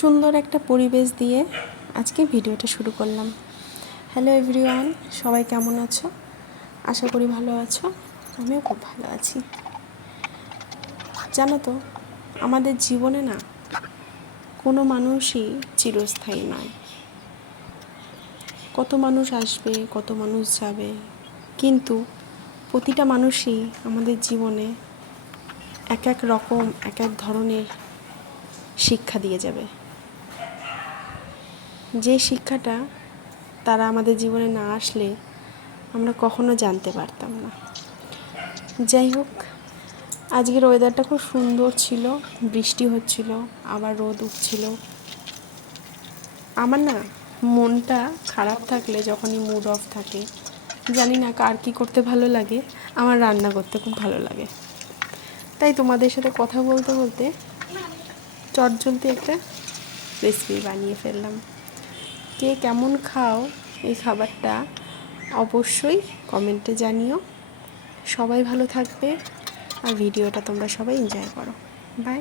সুন্দর একটা পরিবেশ দিয়ে আজকে ভিডিওটা শুরু করলাম। হ্যালো এভরিওয়ান, সবাই কেমন আছো? আশা করি ভালো আছো। আমিও খুব ভালো আছি। জানো তো, আমাদের জীবনে না কোনো মানুষই চিরস্থায়ী নয়। কত মানুষ আসবে, কত মানুষ যাবে, কিন্তু প্রতিটা মানুষই আমাদের জীবনে এক এক রকম এক এক ধরনের শিক্ষা দিয়ে যাবে। যে শিক্ষাটা তারা আমাদের জীবনে না আসলে আমরা কখনো জানতে পারতাম না। যাই হোক, আজকের ওয়েদারটা খুব সুন্দর ছিল, বৃষ্টি হচ্ছিল, আবার রোদ উঠছিল। আমার না মনটা খারাপ থাকলে, যখনই মুড অফ থাকে, জানি না কার কী করতে ভালো লাগে, আমার রান্না করতে খুব ভালো লাগে। তাই তোমাদের সাথে কথা বলতে বলতে চটজলদি একটা রেসিপি বানিয়ে ফেললাম। কে কেমন খাও এই খাবারটা অবশ্যই কমেন্টে জানিও। সবাই ভালো থাকবে আর ভিডিওটা তোমরা সবাই এনজয় করো। বাই।